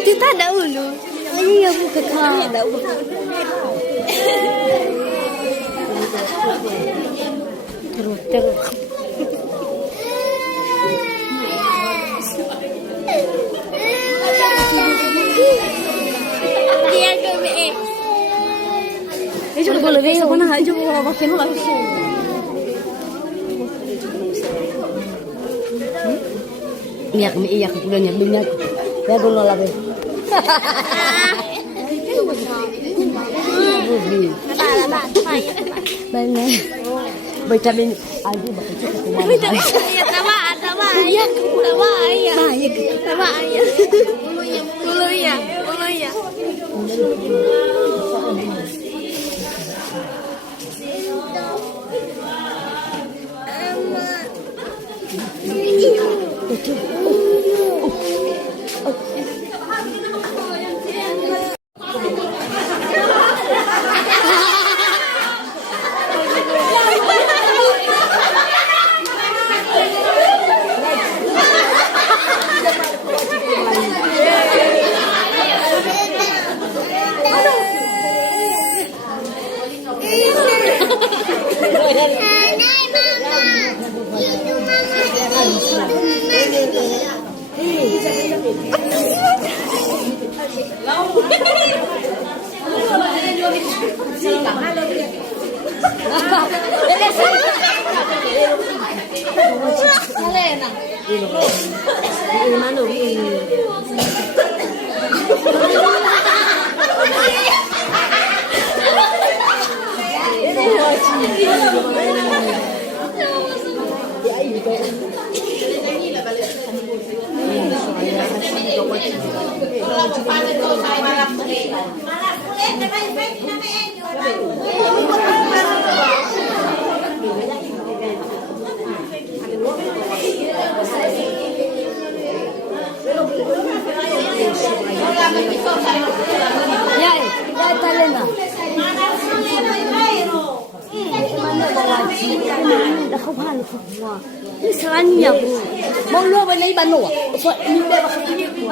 Kita ada ulu. Iya bukan ada ulu. Terus. Dia ke BE. Itu boleh BE mana aja mau pakai langsung. Miyak udah nyak minyak. Ya dulu lah deh. Mana? Baca min, aja baca cukup mana? Ya sama ayah, sama ayah. Dulu ya. Ini salahnya bu, mau lu apa nih banu? So ini dia pakai ini bu.